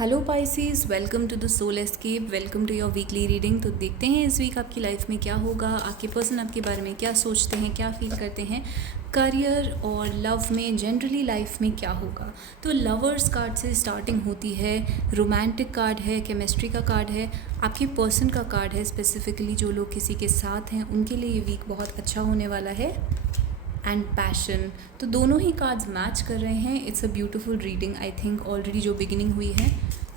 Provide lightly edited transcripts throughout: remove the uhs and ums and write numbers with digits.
Hello Pisces, welcome to the soul escape, welcome to your weekly reading. तो देखते हैं इस वीक आपकी लाइफ में क्या होगा, आपके पर्सन आपके बारे में क्या सोचते हैं, क्या फील करते हैं, करियर और लव में जनरली लाइफ में क्या होगा। तो लवर्स कार्ड से स्टार्टिंग होती है, रोमांटिक कार्ड है, केमिस्ट्री का कार्ड है, आपके पर्सन का कार्ड है। स्पेसिफिकली जो लोग किसी के साथ हैं उनके लिए ये वीक बहुत अच्छा होने वाला है। एंड पैशन, तो दोनों ही कार्ड्स मैच कर रहे हैं। It's a beautiful reading. I think already जो बिगिनिंग हुई है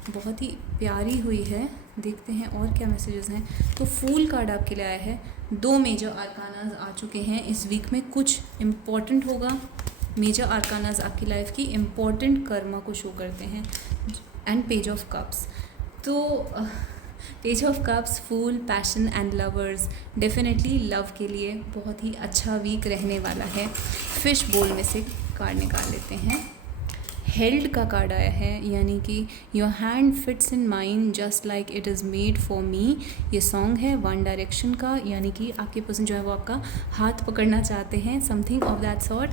बहुत ही प्यारी हुई है। देखते हैं और क्या मैसेजेस हैं। तो फूल कार्ड आपके लिए आया है। 2 मेजर आर्कानाज आ चुके हैं। इस वीक में कुछ इम्पॉर्टेंट होगा। मेजर आर्कानाज आपकी लाइफ की इम्पॉर्टेंट कर्मा को शो करते हैं। एंड पेज ऑफ कप्स, तो page of cups, fool, passion and lovers, definitely love के लिए बहुत ही अच्छा वीक रहने वाला है। फिश बोल में से कार्ड निकाल लेते हैं। हेल्ड का कार्ड आया है, यानी कि your hand fits in mind just like it is made for me. ये सॉन्ग है वन डायरेक्शन का, यानी कि आपके पर्सन जो है वो आपका हाथ पकड़ना चाहते हैं, something of that sort,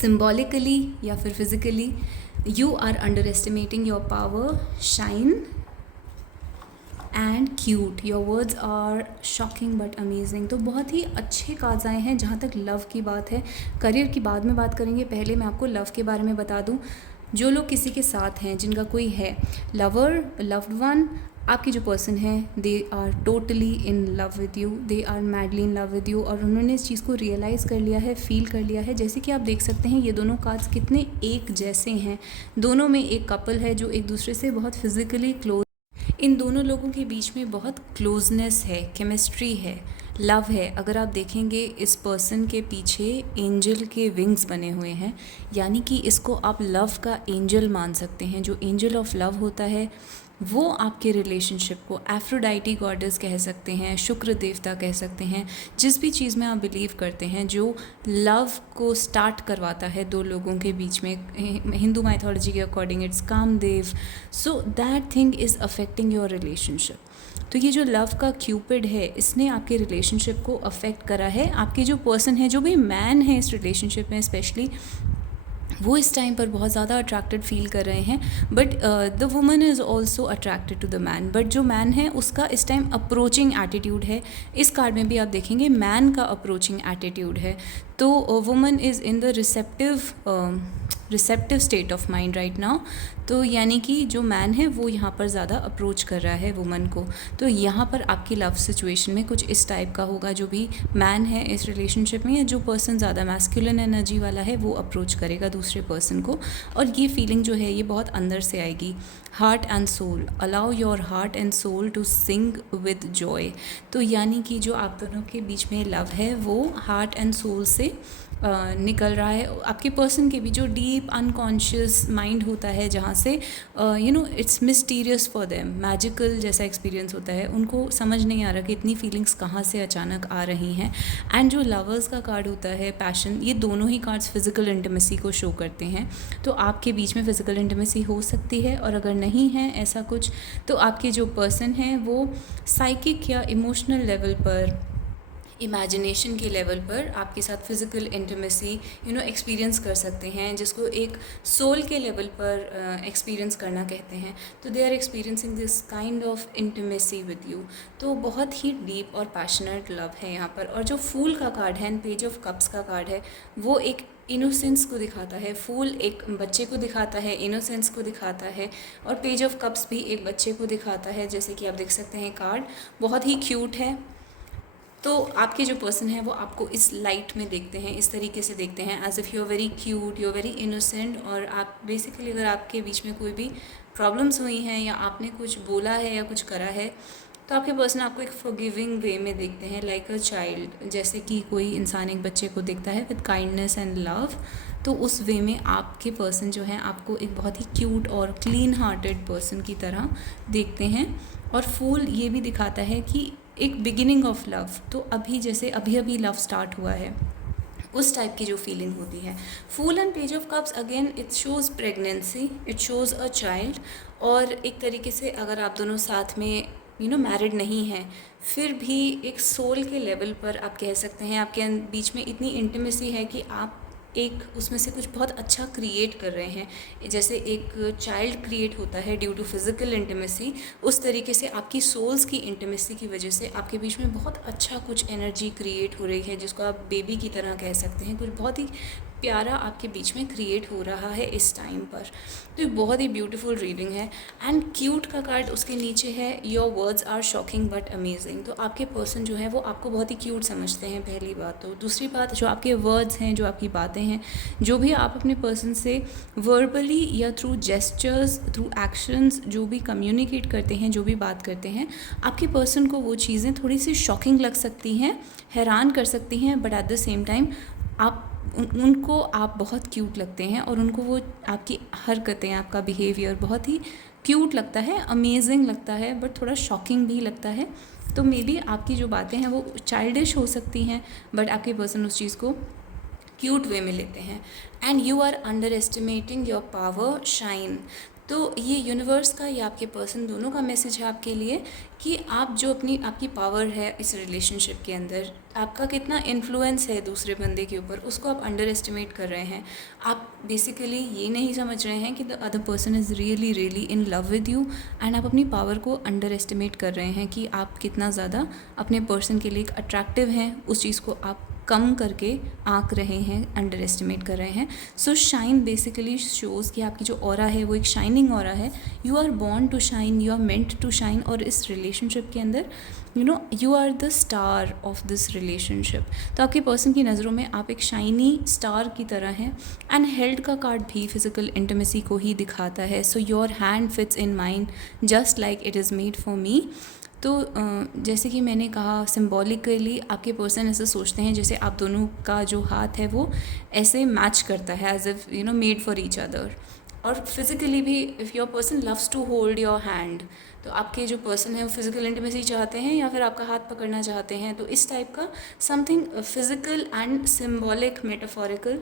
symbolically या फिर physically. You are underestimating your power, shine and cute, your words are shocking but amazing. तो बहुत ही अच्छे कार्ड्स आए हैं जहाँ तक लव की बात है। करियर की बाद में बात करेंगे, पहले मैं आपको लव के बारे में बता दूँ। जो लोग किसी के साथ हैं, जिनका कोई है लवर, लव्ड वन, आपकी जो पर्सन है, they are totally in love with you, they are madly in love with you, और उन्होंने इस चीज़ को रियलाइज़ कर लिया है, फील कर लिया है। जैसे कि आप देख सकते हैं ये दोनों कार्ड्स कितने एक जैसे हैं। दोनों में एक कपल है जो एक दूसरे से बहुत फिजिकली क्लोज, इन दोनों लोगों के बीच में बहुत क्लोजनेस है, केमिस्ट्री है, लव है। अगर आप देखेंगे इस पर्सन के पीछे एंजल के विंग्स बने हुए हैं, यानी कि इसको आप लव का एंजल मान सकते हैं। जो एंजल ऑफ लव होता है वो आपके रिलेशनशिप को एफ्रोडाइटी गॉडेस कह सकते हैं, शुक्र देवता कह सकते हैं। जिस भी चीज़ में आप बिलीव करते हैं जो लव को स्टार्ट करवाता है दो लोगों के बीच में, हिंदू माइथोलॉजी के according it's Kamadev. So that thing is affecting your relationship. तो ये जो लव का क्यूपिड है, इसने आपके रिलेशनशिप को अफेक्ट करा है। आपके जो पर्सन है, जो भी मैन है इस रिलेशनशिप में स्पेशली, वो इस टाइम पर बहुत ज़्यादा अट्रैक्टेड फील कर रहे हैं। But the woman is also attracted to the man. But जो मैन है उसका इस टाइम अप्रोचिंग एटीट्यूड है। इस कार्ड में भी आप देखेंगे मैन का अप्रोचिंग एटीट्यूड है। तो woman is in the receptive state of mind right now. तो यानी कि जो मैन है वो यहाँ पर ज़्यादा अप्रोच कर रहा है वुमन को। तो यहाँ पर आपकी लव सिचुएशन में कुछ इस टाइप का होगा। जो भी मैन है इस रिलेशनशिप में, या जो पर्सन ज़्यादा मैस्कुलिन एनर्जी वाला है, वो अप्रोच करेगा दूसरे पर्सन को। और ये फीलिंग जो है ये बहुत अंदर से आएगी। Heart and soul, allow your heart and soul to sing with joy. तो यानी कि जो आप दोनों के बीच में लव है वो हार्ट एंड सोल से निकल रहा है। आपके पर्सन के भी जो डीप अनकॉन्शियस माइंड होता है, जहाँ से it's mysterious for them, magical जैसा एक्सपीरियंस होता है। उनको समझ नहीं आ रहा कि इतनी फीलिंग्स कहाँ से अचानक आ रही हैं। एंड जो लवर्स का कार्ड होता है, पैशन, ये दोनों ही कार्ड्स फिजिकल इंटीमेसी को शो करते हैं। तो आपके बीच में फिजिकल इंटीमेसी हो सकती है, और अगर नहीं है ऐसा कुछ, तो आपके जो पर्सन हैं वो साइकिक या इमोशनल लेवल पर, इमेजिनेशन के लेवल पर आपके साथ फिज़िकल इंटीमेसी एक्सपीरियंस कर सकते हैं, जिसको एक सोल के लेवल पर एक्सपीरियंस करना कहते हैं। तो they are experiencing this kind of intimacy with you. तो बहुत ही डीप और पैशनेट लव है यहाँ पर। और जो फूल का कार्ड है, पेज ऑफ कप्स का कार्ड है, वो एक इनोसेंस को दिखाता है। फूल एक बच्चे को दिखाता है, इनोसेंस को दिखाता है, और पेज ऑफ कप्स भी एक बच्चे को दिखाता है। जैसे कि आप देख सकते हैं कार्ड बहुत ही क्यूट है। तो आपके जो पर्सन है वो आपको इस लाइट में देखते हैं, इस तरीके से देखते हैं, as if you are very cute, you are very innocent. और आप बेसिकली, अगर आपके बीच में कोई भी प्रॉब्लम्स हुई हैं या आपने कुछ बोला है या कुछ करा है, तो आपके पर्सन आपको एक फॉरगिविंग वे में देखते हैं, लाइक अ चाइल्ड। जैसे कि कोई इंसान एक बच्चे को देखता है विद काइंडनेस एंड लव, तो उस वे में आपके पर्सन जो हैं आपको एक बहुत ही क्यूट और क्लीन हार्टेड पर्सन की तरह देखते हैं। और फूल ये भी दिखाता है कि एक बिगिनिंग ऑफ लव, तो अभी जैसे अभी लव स्टार्ट हुआ है, उस टाइप की जो फीलिंग होती है। Fool and page of cups, again it shows pregnancy, it shows a child. और एक तरीके से अगर आप दोनों साथ में मैरिड नहीं हैं, फिर भी एक सोल के लेवल पर आप कह सकते हैं आपके बीच में इतनी इंटीमेसी है कि आप एक उसमें से कुछ बहुत अच्छा क्रिएट कर रहे हैं। जैसे एक चाइल्ड क्रिएट होता है ड्यू टू फिज़िकल इंटीमेसी, उस तरीके से आपकी सोल्स की इंटीमेसी की वजह से आपके बीच में बहुत अच्छा कुछ एनर्जी क्रिएट हो रही है, जिसको आप बेबी की तरह कह सकते हैं। कुछ बहुत ही प्यारा आपके बीच में क्रिएट हो रहा है इस टाइम पर। तो ये बहुत ही ब्यूटीफुल रीडिंग है। एंड क्यूट का कार्ड उसके नीचे है, your words are shocking but amazing. तो आपके पर्सन जो है वो आपको बहुत ही क्यूट समझते हैं, पहली बात। तो दूसरी बात, जो आपके वर्ड्स हैं, जो आपकी बातें हैं, जो भी आप अपने पर्सन से वर्बली या थ्रू जेस्चर्स, थ्रू एक्शंस जो भी कम्युनिकेट करते हैं, जो भी बात करते हैं, आपके पर्सन को वो चीज़ें थोड़ी सी शॉकिंग लग सकती हैं, हैरान कर सकती हैं, but at the same time आप उनको आप बहुत क्यूट लगते हैं, और उनको वो आपकी हरकतें, आपका बिहेवियर बहुत ही क्यूट लगता है, अमेजिंग लगता है, बट थोड़ा शॉकिंग भी लगता है। तो मे बी आपकी जो बातें हैं वो चाइल्डिश हो सकती हैं, बट आपके पर्सन उस चीज़ को क्यूट वे में लेते हैं। And you are underestimating your power shine. तो ये यूनिवर्स का या आपके पर्सन दोनों का मैसेज है आपके लिए कि आप जो आपकी पावर है इस रिलेशनशिप के अंदर, आपका कितना इन्फ्लुएंस है दूसरे बंदे के ऊपर, उसको आप अंडर एस्टिमेट कर रहे हैं। आप बेसिकली ये नहीं समझ रहे हैं कि the other person is really really in love with you, and आप अपनी पावर को अंडर एस्टिमेट कर रहे हैं कि आप कितना ज़्यादा अपने पर्सन के लिए एक अट्रैक्टिव हैं। उस चीज़ को आप कम करके आंक रहे हैं, अंडर एस्टिमेट कर रहे हैं। सो शाइन बेसिकली शोज़ कि आपकी जो ऑरा है वो एक शाइनिंग ऑरा है। You are born to shine, you are meant to shine. और इस रिलेशनशिप के अंदर you are the star of this relationship. तो आपके पर्सन की नज़रों में आप एक शाइनी स्टार की तरह हैं। एंड हेल्ड का कार्ड भी फिजिकल इंटीमेसी को ही दिखाता है। So your hand fits in mine just like it is made for me. तो जैसे कि मैंने कहा, सिम्बॉलिकली आपके पर्सन ऐसे सोचते हैं जैसे आप दोनों का जो हाथ है वो ऐसे मैच करता है, as if made for each other. और फिज़िकली भी, if your person loves to hold your hand, तो आपके जो पर्सन है वो फिज़िकल इंटीमेसी चाहते हैं या फिर आपका हाथ पकड़ना चाहते हैं। तो इस टाइप का something physical and symbolic, metaphorical,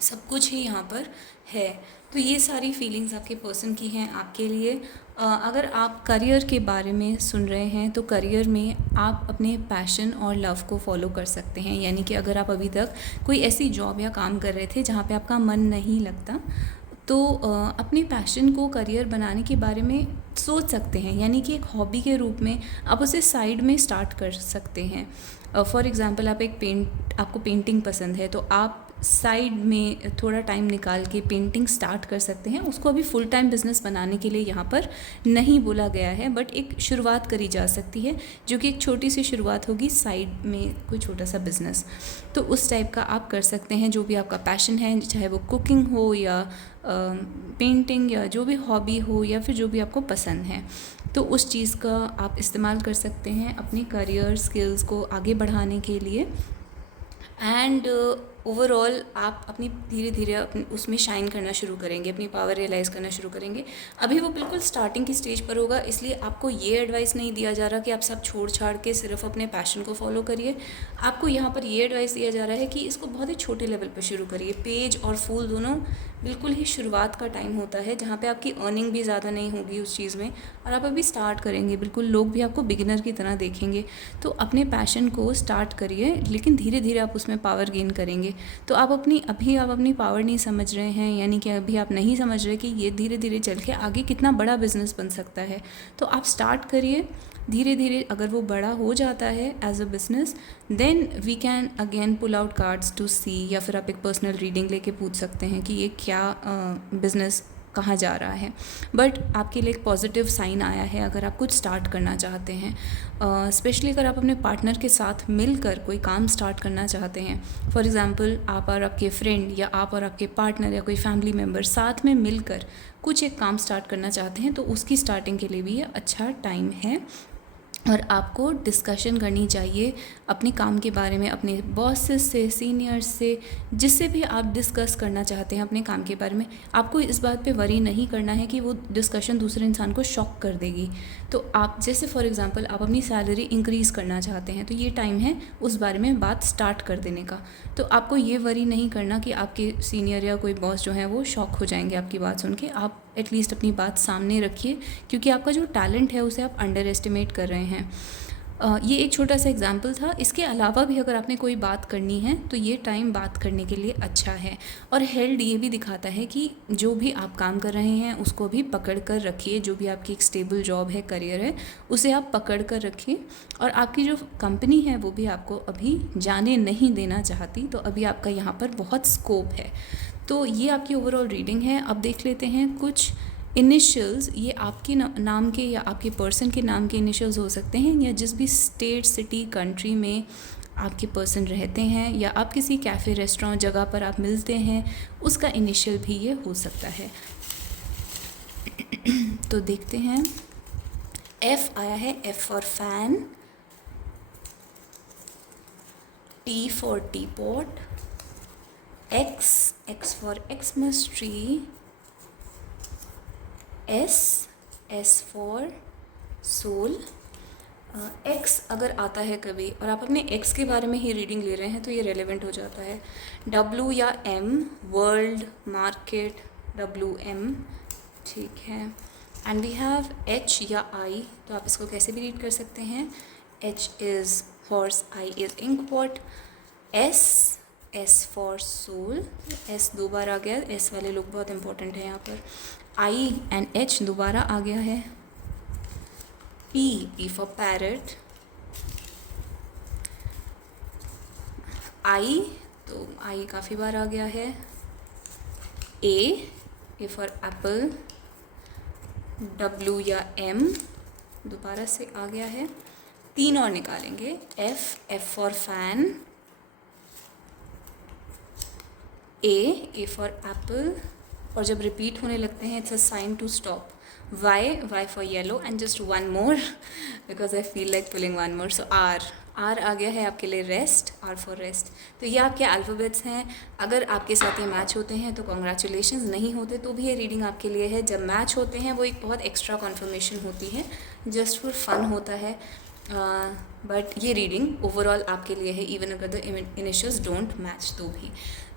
सब कुछ ही यहाँ पर है। तो ये सारी फीलिंग्स आपके पर्सन की हैं आपके लिए। अगर आप करियर के बारे में सुन रहे हैं तो करियर में आप अपने पैशन और लव को फॉलो कर सकते हैं। यानी कि अगर आप अभी तक कोई ऐसी जॉब या काम कर रहे थे जहाँ पे आपका मन नहीं लगता, तो अपने पैशन को करियर बनाने के बारे में सोच सकते हैं। यानी कि एक हॉबी के रूप में आप उसे साइड में स्टार्ट कर सकते हैं। फॉर एग्ज़ाम्पल, आपको पेंटिंग पसंद है, तो आप साइड में थोड़ा टाइम निकाल के पेंटिंग स्टार्ट कर सकते हैं। उसको अभी फुल टाइम बिज़नेस बनाने के लिए यहाँ पर नहीं बोला गया है, बट एक शुरुआत करी जा सकती है, जो कि एक छोटी सी शुरुआत होगी, साइड में कोई छोटा सा बिज़नेस। तो उस टाइप का आप कर सकते हैं। जो भी आपका पैशन है, चाहे वो कुकिंग हो या पेंटिंग या जो भी हॉबी हो या फिर जो भी आपको पसंद है, तो उस चीज़ का आप इस्तेमाल कर सकते हैं अपने करियर स्किल्स को आगे बढ़ाने के लिए। एंड ओवरऑल आप अपनी धीरे धीरे उसमें शाइन करना शुरू करेंगे, अपनी पावर रियलाइज़ करना शुरू करेंगे। अभी वो बिल्कुल स्टार्टिंग की स्टेज पर होगा, इसलिए आपको ये एडवाइस नहीं दिया जा रहा कि आप सब छोड़ छाड़ के सिर्फ अपने पैशन को फॉलो करिए। आपको यहाँ पर ये एडवाइस दिया जा रहा है कि इसको बहुत ही छोटे लेवल पर शुरू करिए। पेज और फूल दोनों बिल्कुल ही शुरुआत का टाइम होता है, जहाँ पे आपकी अर्निंग भी ज़्यादा नहीं होगी उस चीज़ में, और आप अभी स्टार्ट करेंगे। बिल्कुल लोग भी आपको बिगिनर की तरह देखेंगे। तो अपने पैशन को स्टार्ट करिए, लेकिन धीरे धीरे आप उसमें पावर गेन करेंगे। तो अभी आप अपनी पावर नहीं समझ रहे हैं, यानी कि अभी आप नहीं समझ रहे कि ये धीरे धीरे चल के आगे कितना बड़ा बिजनेस बन सकता है। तो आप स्टार्ट करिए धीरे धीरे। अगर वो बड़ा हो जाता है as a business, then we can again pull out cards to see, या फिर आप एक पर्सनल रीडिंग लेके पूछ सकते हैं कि ये क्या बिज़नेस कहाँ जा रहा है। बट आपके लिए एक पॉजिटिव साइन आया है अगर आप कुछ स्टार्ट करना चाहते हैं। स्पेशली अगर आप अपने पार्टनर के साथ मिलकर कोई काम स्टार्ट करना चाहते हैं। फॉर एग्ज़ाम्पल, आप और आपके फ्रेंड या आप और आपके पार्टनर या कोई फैमिली मेम्बर साथ में मिलकर कुछ एक काम स्टार्ट करना चाहते हैं, तो उसकी स्टार्टिंग के लिए भी ये अच्छा टाइम है। और आपको डिस्कशन करनी चाहिए अपने काम के बारे में अपने बॉसेस से, सीनियर्स से, जिससे भी आप डिस्कस करना चाहते हैं अपने काम के बारे में। आपको इस बात पे वरी नहीं करना है कि वो डिस्कशन दूसरे इंसान को शॉक कर देगी। तो आप जैसे फॉर एग्ज़ाम्पल आप अपनी सैलरी इंक्रीज़ करना चाहते हैं, तो ये टाइम है उस बारे में बात स्टार्ट कर देने का। तो आपको ये वरी नहीं करना कि आपके सीनियर या कोई बॉस जो है वो शॉक हो जाएंगे आपकी बात सुन के। आप एटलीस्ट अपनी बात सामने रखिए, क्योंकि आपका जो टैलेंट है उसे आप अंडर एस्टिमेट कर रहे हैं। ये एक छोटा सा एग्जाम्पल था। इसके अलावा भी अगर आपने कोई बात करनी है तो ये टाइम बात करने के लिए अच्छा है। और हेल्ड ये भी दिखाता है कि जो भी आप काम कर रहे हैं उसको भी पकड़ कर रखिए, जो भी आपकी एक स्टेबल जॉब है, करियर है, उसे आप पकड़ कर रखिए। और आपकी जो कंपनी है वो भी आपको अभी जाने नहीं देना चाहती, तो अभी आपका यहाँ पर बहुत स्कोप है। तो ये आपकी ओवरऑल रीडिंग है। अब देख लेते हैं कुछ इनिशियल्स। ये आपके नाम के या आपके पर्सन के नाम के इनिशियल्स हो सकते हैं, या जिस भी स्टेट, सिटी, कंट्री में आपके पर्सन रहते हैं, या आप किसी कैफ़े, रेस्टोरेंट जगह पर आप मिलते हैं, उसका इनिशियल भी ये हो सकता है। तो देखते हैं। एफ आया है, F for fan, T for teapot, X for Xmas tree, S for soul. X अगर आता है कभी और आप अपने एक्स के बारे में ही रीडिंग ले रहे हैं तो ये रेलेवेंट हो जाता है। डब्ल्यू या एम, वर्ल्ड, मार्केट, WM, ठीक है। एंड वी हैव एच या आई, तो आप इसको कैसे भी रीड कर सकते हैं। H is horse, I is inkpot. S for soul, S दो बार आ गया, एस वाले लोग बहुत इंपॉर्टेंट हैं यहाँ पर। आई एंड एच दोबारा आ गया है। पी फॉर पैरट, आई, तो आई काफ़ी बार आ गया है। ए फॉर एप्पल, W या M दोबारा से आ गया है। 3 और निकालेंगे। F for fan, A for apple, और जब रिपीट होने लगते हैं it's a sign to stop. Y for yellow, and just one more because I feel like pulling one more. So R आ गया है आपके लिए, रेस्ट, आर फॉर रेस्ट। तो ये आपके अल्फ़ाबेट्स हैं। अगर आपके साथ ये मैच होते हैं तो कॉन्ग्रेचुलेशंस, नहीं होते तो भी ये रीडिंग आपके लिए है। जब मैच होते हैं वो एक बहुत एक्स्ट्रा कन्फर्मेशन होती है, जस्ट फॉर फन होता है। बट ये रीडिंग ओवरऑल आपके लिए है, इवन अगर द इनिशियल्स डोंट मैच तो भी।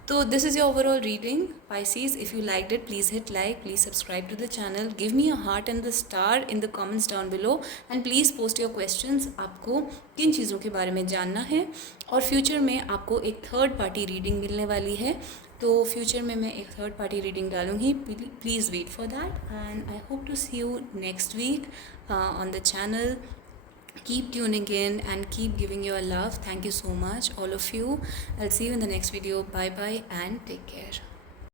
So this is your overall reading, Pisces. If you liked it, please hit like, please subscribe to the channel, give me a heart and the star in the comments down below, and please post your questions. आपको किन चीज़ों के बारे में जानना है, और future में आपको एक थर्ड पार्टी रीडिंग मिलने वाली है, तो फ्यूचर में मैं एक थर्ड पार्टी रीडिंग डालूँगी। Please wait for that, and I hope to see you next week on the channel. Keep tuning in and keep giving your love. Thank you so much, all of you. I'll see you in the next video. Bye bye and take care.